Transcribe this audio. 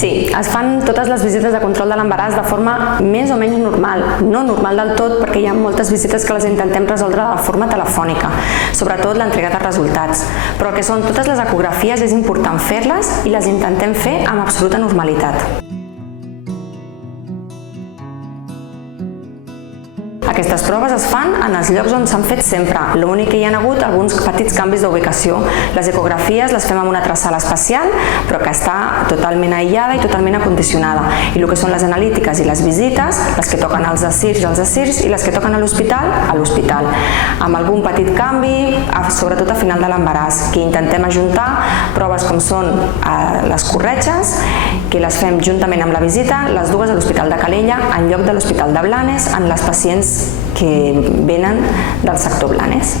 Sí, es fan totes les visites de control de l'embaràs de forma més o menys normal. No normal del tot, perquè hi ha moltes visites que les intentem resoldre de forma telefònica, sobretot l'entrega de resultats. Però el que són totes les ecografies és important fer-les i les intentem fer amb absoluta normalitat. Aquestes proves es fan en els llocs on s'han fet sempre, l'únic que hi ha hagut alguns petits canvis d'ubicació. Les ecografies les fem en una altra sala especial, però que està totalment aïllada i totalment acondicionada. I el que són les analítiques i les visites, les que toquen als ASIRS i les que toquen a l'hospital, amb algun petit canvi, sobretot a final de l'embaràs, que intentem ajuntar proves com són les corretges, que les fem juntament amb la visita, les dues a l'Hospital de Calella, en lloc de l'Hospital de Blanes, en les pacients que venen del sector Blanes.